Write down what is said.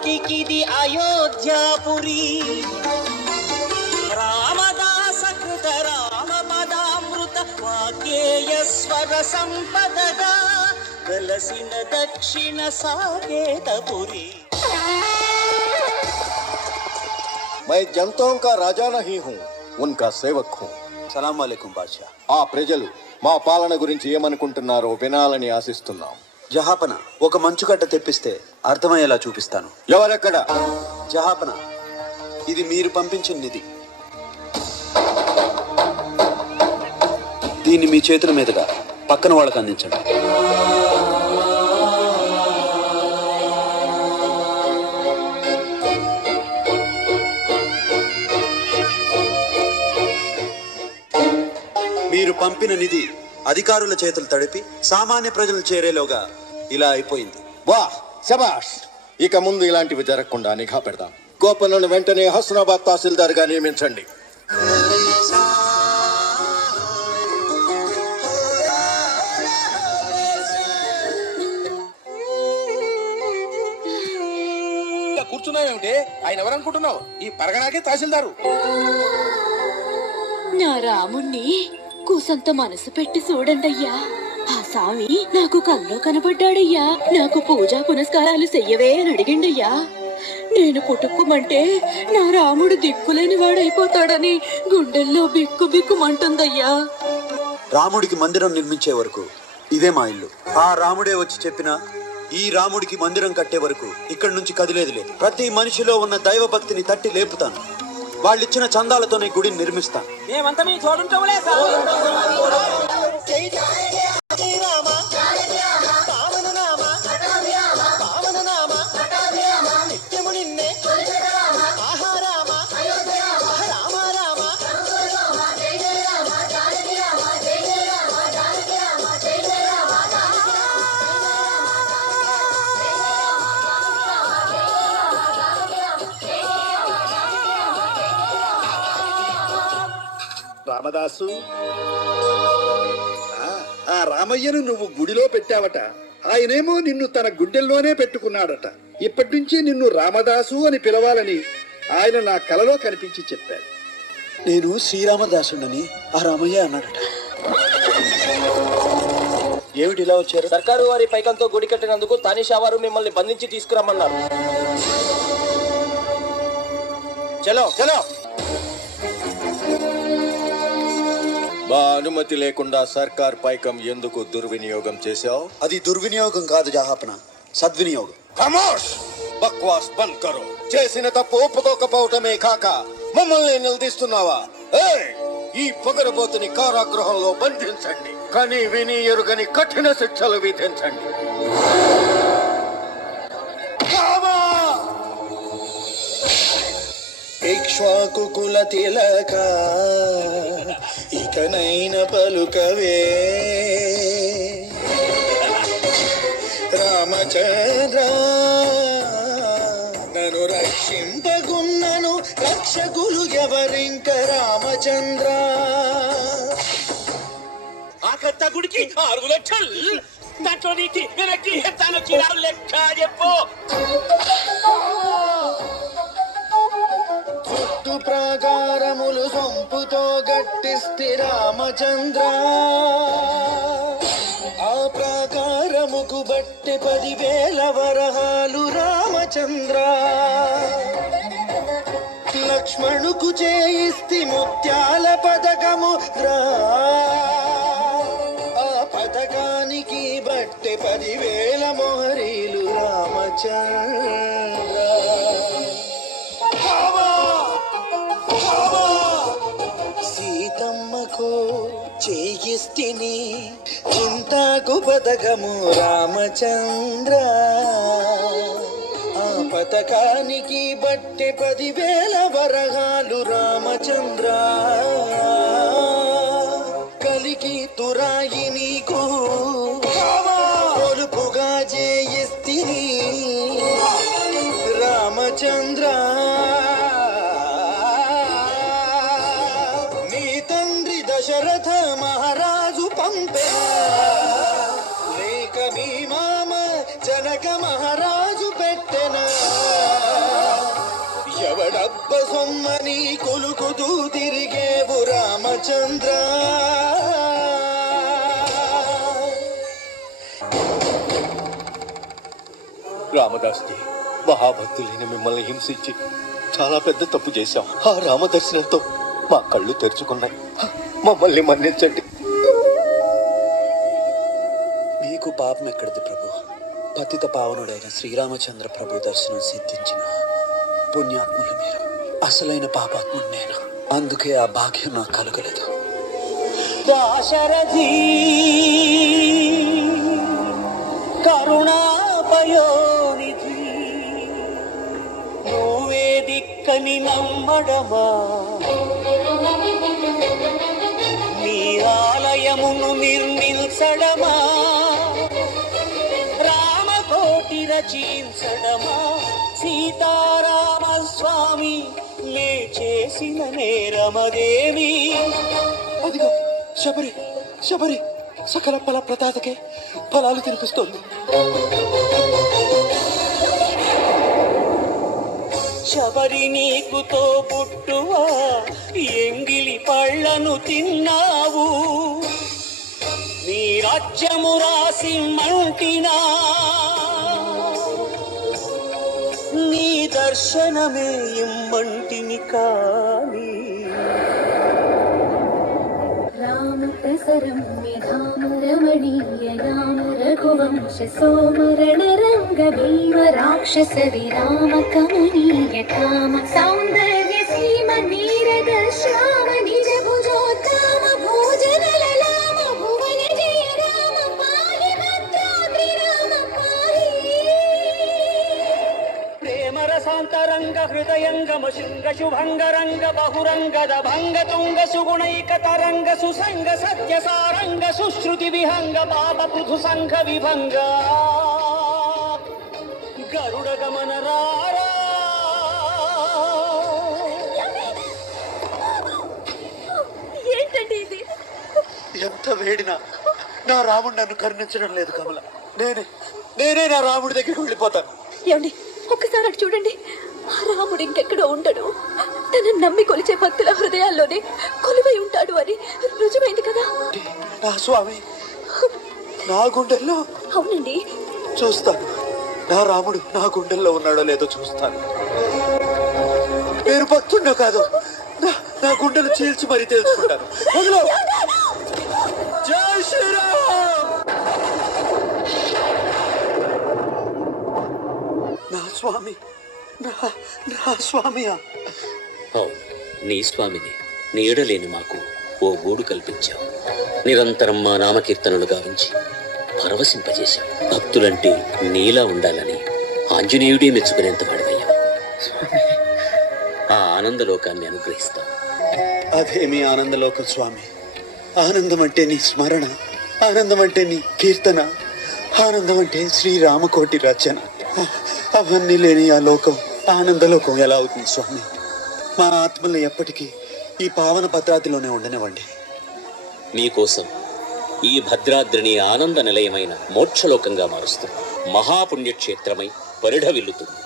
జాతికిది అయోధ్యాపురి రామదాస కృత రామ పదామృత వాగ్గేయ స్వర సంపదగా కలసిన దక్షిణ సాకేతపురి. मैं जनताओं का राजा नहीं हूँ, उनका सेवक हूँ. సలాం వాలేకుం బాద్షా. ఆ ప్రజలు మా పాలన గురించి ఏమనుకుంటున్నారో వినాలని ఆశిస్తున్నాం. జహాపన, ఒక మంచుగడ్డ తెప్పిస్తే అర్థమయ్యేలా చూపిస్తాను. ఎవరెక్కడ? జహాపన, ఇది మీరు పంపించిన నిధి. దీన్ని మీ చేతుల మీదుగా పక్కన వాళ్ళకి అందించండి. మీరు పంపిన నిధి అధికారుల చేతులు తడిపి సామాన్య ప్రజలు చేరేలోగా ఇలా అయిపోయింది. వాహ్, శబాష్. ఇక ముందు ఇలాంటివి జరగకుండా నిఘా పెడదాం. గోపన్నను వెంటనే హస్నాబాద్ తహసీల్దార్ గా నియమించండి. కూర్చున్నావేమిటి? ఆయన ఎవరనుకుంటున్నావు? ఈ పరగనాకే తహసీల్దారు. నా రాముణ్ణి కూసంత మనసు పెట్టి చూడండయ్యా. ఆ స్వామి నాకు కల్లో కనబడ్డాడయ్యా. నాకు పూజా పునస్కారాలు చెయ్యవే అని అడిగిండయ్యా. నేను పుట్టుకుమంటే నా రాముడు దిక్కులేని వాడైపోతాడని గుండెల్లో బిక్కు బిక్కుమంటుందయ్యా. రాముడికి మందిరం నిర్మించే వరకు ఇదే మా ఇల్లు. ఆ రాముడే వచ్చి చెప్పినా ఈ రాముడికి మందిరం కట్టే వరకు ఇక్కడి నుంచి కదిలేదు లేదు. ప్రతి మనిషిలో ఉన్న దైవ భక్తిని తట్టి లేపుతాను. వాళ్ళిచ్చిన చందాలతోనే గుడిని నిర్మిస్తాను. మేమంతా మీ తోడుంటాములే సార్. రామదాసు, ఆ రామయ్యను నువ్వు గుడిలో పెట్టావట. ఆయనేమో నిన్ను తన గుండెల్లోనే పెట్టుకున్నాడట. ఇప్పటి నుంచి నిన్ను రామదాసు అని పిలవాలని ఆయన నా కలలో కనిపించి చెప్పాడు. నేను శ్రీరామదాసుడని ఆ రామయ్య అన్నాడట. ఏమిటి ఇలా వచ్చారు? సర్కారు వారి పైకంతో గుడి కట్టినందుకు తానిషా వారు మిమ్మల్ని బంధించి తీసుకురమ్మన్నారు. చలో చలో. మా అనుమతి లేకుండా సర్కార్ పైకం ఎందుకు దుర్వినియోగం చేశావు? అది దుర్వినియోగం కాదు జహాపన, సద్వినియోగం. ఖమోష్! బక్వాస్ బంద్ కరో. చేసిన తప్పు ఒప్పుకోకపోవటమే కాక మమ్మల్ని నిలదీస్తున్నావా? ఈ పొగరబోతుని కారాగృహంలో బంధించండి. కానీ విని ఎరుగని కఠిన శిక్షలు విధించండి. ఇక్ష్వాకు కుల తిలక, ఇకనైన పలుకవే రామచంద్ర. నన్ను రక్షింపగున్నను రక్షకులు ఎవరింక రామచంద్ర. ఆ కత్త గుడికి 6 లక్షలు. దాంట్లో నీటి వెనక్కి ఎత్తాను కిరాలు లెక్క చెప్పు. చుట్టు ప్రాకారములు సొంపుతో గట్టిస్తే రామచంద్ర. ఆ ప్రాకారముకు బట్టి 10,000 వరహాలు రామచంద్ర. లక్ష్మణుకు చేయిస్తి ముత్యాల పథకము రా. ఆ పథకానికి బట్టి 10,000 మొహరీలు రామచంద్ర. సీతమ్మకు చేయిస్తిని చింతాకు పథకము రామచంద్ర. ఆ పథకానికి బట్టి 10,000 వరహాలు రామచంద్ర. కలికి తురాయి నీకు పొలుపుగా చేయిస్తిని రామచంద్ర. దశరథ మహారాజు పంపెనా లేక మీ మామ జనక మహారాజు పెట్టెనా? డబ్బ సొమ్మని కొలుకుతూ తిరిగేవు రామచంద్ర. రామదాస్జీ, మహాభక్తులైన మిమ్మల్ని హింసించి చాలా పెద్ద తప్పు చేశాం. ఆ రామదర్శనంతో మా కళ్ళు తెరుచుకున్నాయి. మమ్మల్ని మన్నించండి. మీకు పాపం ఎక్కడిది ప్రభు? పతిత పావనుడైన శ్రీరామచంద్ర ప్రభు దర్శనం సిద్ధించిన పుణ్యాత్ములు మీరు. అసలైన పాపాత్ముడు నేను. అందుకే ఆ భాగ్యం నాకు కలగలేదు. దాశరథి కరుణాపయోనిధి, నువ్వే దిక్కని నమ్మడమా, నీ ఆలయమును నిర్మించడమా, రామకోటి రచించడమా, సీతారామ స్వామి లే చేసిన నేరమదేవి. అదిగో శబరి, శబరి సకల ఫల ప్రదాతకే ఫలాలు తినిపిస్తోంది. శబరి నీకుతో పుట్టువా, ఎంగిలి పళ్ళను తిన్నావు, నీ రాజ్యము రాసి మంటినా, నీ దర్శనమే ఇమ్మంటిని కాని. రామప్రసరమ్య ధామ రమణీయ నామ రఘువంశ సోమరణ రంగ భీమ రాక్షస విరామ కమనీయ కామ సౌందర్య సీమ నీరద శ్యామ నిజ భుజోత్తమ భోజన లలామ భువన జయ రామ పాహి భద్రాద్రి రామ పాహి. ప్రేమరసాంతరంగ హృదయంగమ శృంగ శుభంగరంగ బహురంగద భంగ తుంగ సుగుణైక తరంగ సుసంగ సత్య సారంగ సుశ్రుతి విహంగ పాప పృథు సంఘ విభంగ గరుడ గమన రారా. ఏంటండి ఇది? ఎంత వేడినా నా రాముడు నన్ను కరుణించడం లేదు కమల. నేనే నా రాముడి దగ్గరికి వెళ్ళిపోతాను. ఏమండి, ఒక్కసారి అటు చూడండి. ఆ రాముడు ఇంకెక్కడో ఉండడు. తన నమ్మి కొలిచే భక్తుల హృదయాల్లోనే కొలువై ఉంటాడు అని రుజువైంది కదా. నా స్వామి నా గుండెల్లో. అవునండి, చూస్తాను. నా రాముడు నా గుండెల్లో ఉన్నాడో లేదో చూస్తాను. నేను భక్తున్నా కాదు, నా గుండెలు చీల్చి మరీ తెలుసుకుంటాను. వదిలో. జై శ్రీరామ్. నా స్వామి, నా స్వామియా? నీ స్వామిని నీడలేని మాకు ఓ గూడు కల్పించావు. నిరంతరం మా నామకీర్తనలు గావించి పరవశింపజేశావు. భక్తులంటే నీలా ఉండాలని ఆంజనేయుడే మెచ్చుకునేంత వాడివయ్యా. ఆ ఆనందలోకాన్ని అనుగ్రహిస్తావు. అదేమి ఆనందలోకం స్వామి. ఆనందం అంటే నీ స్మరణ, ఆనందం అంటే నీ కీర్తన, ఆనందం అంటే శ్రీరామకోటి రచన. అవన్నీ లేని ఆ లోకం ఆనందలోకం ఎలా అవుతుంది స్వామి? మా ఆత్మల్ని ఎప్పటికీ ఈ పావన భద్రాద్రిలోనే ఉండనివ్వండి. మీకోసం ఈ భద్రాద్రిని ఆనంద నిలయమైన మోక్షలోకంగా మారుస్తూ మహాపుణ్యక్షేత్రమై పరిఢవిల్లుతుంది.